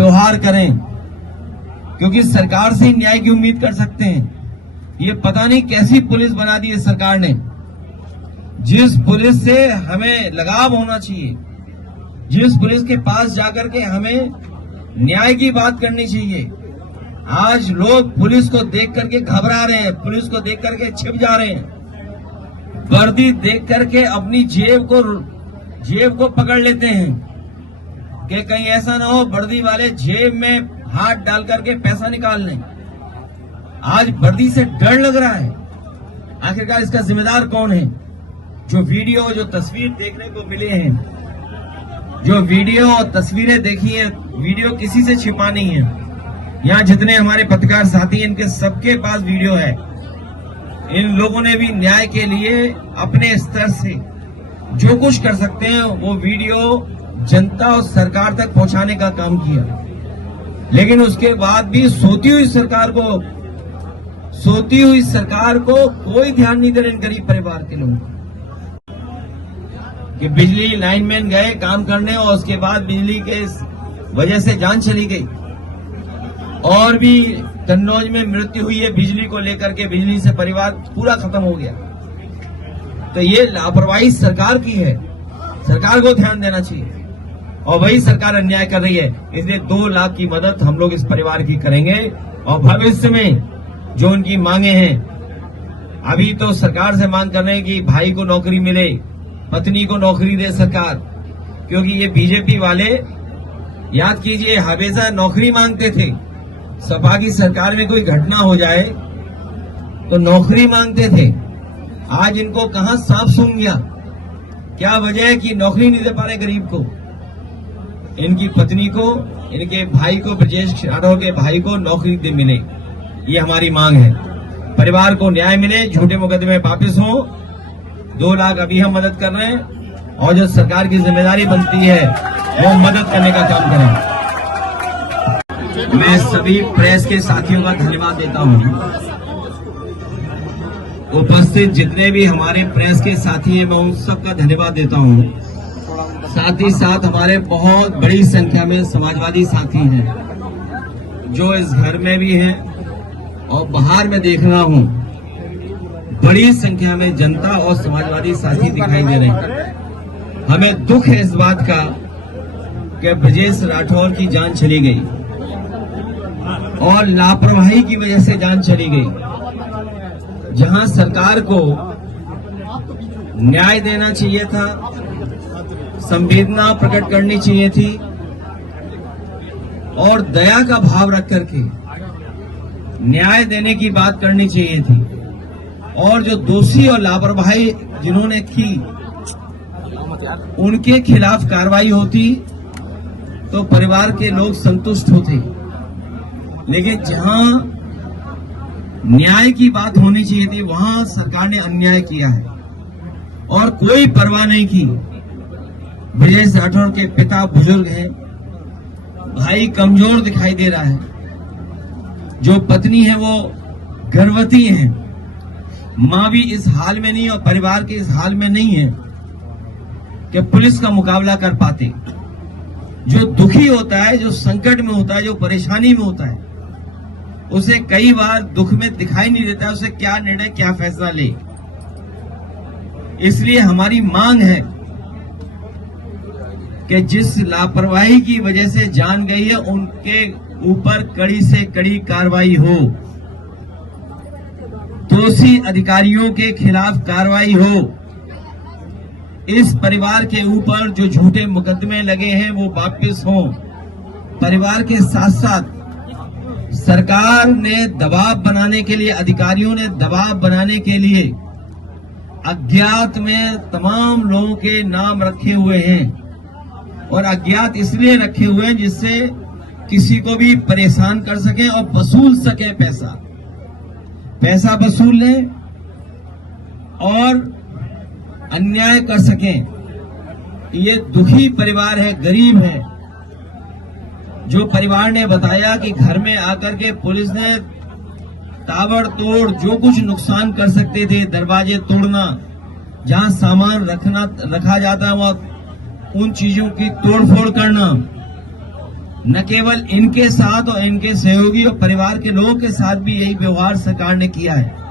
त्योहार करें, क्योंकि सरकार से न्याय की उम्मीद कर सकते हैं। ये पता नहीं कैसी पुलिस बना दी है सरकार ने, जिस पुलिस से हमें लगाव होना चाहिए, जिस पुलिस के पास जाकर के हमें न्याय की बात करनी चाहिए। आज लोग पुलिस को देख करके घबरा रहे हैं, पुलिस को देख करके छिप जा रहे हैं, वर्दी देख करके अपनी जेब को पकड़ लेते हैं कि कहीं ऐसा ना हो वर्दी वाले जेब में हाथ डाल करके पैसा निकाल लें। आज वर्दी से डर लग रहा है। आखिरकार इसका जिम्मेदार कौन है? जो वीडियो, जो तस्वीर देखने को मिले हैं, जो वीडियो और तस्वीरें देखी है, वीडियो किसी से छिपा नहीं है। यहाँ जितने हमारे पत्रकार साथी हैं, इनके सबके पास वीडियो है। इन लोगों ने भी न्याय के लिए अपने स्तर से जो कुछ कर सकते हैं वो वीडियो जनता और सरकार तक पहुंचाने का काम किया, लेकिन उसके बाद भी सोती हुई सरकार को कोई ध्यान नहीं दे रहे इन गरीब परिवार के लोगों कि बिजली लाइनमैन गए काम करने और उसके बाद बिजली के वजह से जान चली गई, और भी कन्नौज में मृत्यु हुई है बिजली को लेकर के। बिजली से परिवार पूरा खत्म हो गया। तो ये लापरवाही सरकार की है, सरकार को ध्यान देना चाहिए, और वही सरकार अन्याय कर रही है। इसलिए 2 लाख की मदद हम लोग इस परिवार की करेंगे, और भविष्य में जो उनकी मांगे हैं, अभी तो सरकार से मांग कर रहे हैं कि भाई को नौकरी मिले, पत्नी को नौकरी दे सरकार, क्योंकि ये बीजेपी वाले, याद कीजिए, हमेशा नौकरी मांगते थे। सपा की सरकार में कोई घटना हो जाए तो नौकरी मांगते थे। आज इनको कहां सांप सूंघ गया? क्या वजह है कि नौकरी नहीं दे पा रहे गरीब को? इनकी पत्नी को, इनके भाई को, ब्रजेश राठौर के भाई को नौकरी दे मिले, ये हमारी मांग है। परिवार को न्याय मिले, झूठे मुकदमे वापिस हो। 2 लाख अभी हम मदद कर रहे हैं, और जो सरकार की जिम्मेदारी बनती है वो मदद करने का काम करें। मैं सभी प्रेस के साथियों का धन्यवाद देता हूं। उपस्थित जितने भी हमारे प्रेस के साथी हैं, मैं उन सबका धन्यवाद देता हूं। साथ ही साथ हमारे बहुत बड़ी संख्या में समाजवादी साथी हैं, जो इस घर में भी हैं और बाहर में देख रहा हूं, बड़ी संख्या में जनता और समाजवादी साथी दिखाई दे रहे हैं। हमें दुख है इस बात का कि ब्रजेश राठौर की जान चली गई, और लापरवाही की वजह से जान चली गई। जहां सरकार को न्याय देना चाहिए था, संवेदना प्रकट करनी चाहिए थी, और दया का भाव रख करके न्याय देने की बात करनी चाहिए थी, और जो दोषी और लापरवाही जिन्होंने की उनके खिलाफ कार्रवाई होती तो परिवार के लोग संतुष्ट होते। लेकिन जहां न्याय की बात होनी चाहिए थी, वहां सरकार ने अन्याय किया है और कोई परवाह नहीं की। ब्रजेश राठौर के पिता बुजुर्ग हैं, भाई कमजोर दिखाई दे रहा है, जो पत्नी है वो गर्भवती है, मां भी इस हाल में नहीं और परिवार के इस हाल में नहीं है कि पुलिस का मुकाबला कर पाते। जो दुखी होता है, जो संकट में होता है, जो परेशानी में होता है, उसे कई बार दुख में दिखाई नहीं देता है उसे क्या निर्णय, क्या फैसला ले। इसलिए हमारी मांग है कि जिस लापरवाही की वजह से जान गई है, उनके ऊपर कड़ी से कड़ी कार्रवाई हो, दोषी अधिकारियों के खिलाफ कार्रवाई हो। इस परिवार के ऊपर जो झूठे मुकदमे लगे हैं वो वापस हों। परिवार के साथ साथ सरकार ने दबाव बनाने के लिए, अधिकारियों ने दबाव बनाने के लिए अज्ञात में तमाम लोगों के नाम रखे हुए हैं, और अज्ञात इसलिए रखे हुए हैं जिससे किसी को भी परेशान कर सके और वसूल सके, पैसा वसूल लें और अन्याय कर सकें। ये दुखी परिवार है, गरीब है। जो परिवार ने बताया कि घर में आकर के पुलिस ने ताबड़तोड़ जो कुछ नुकसान कर सकते थे, दरवाजे तोड़ना, जहां सामान रखा जाता है वहां उन चीजों की तोड़फोड़ करना, न केवल इनके साथ और इनके सहयोगी और परिवार के लोगों के साथ भी यही व्यवहार सरकार ने किया है।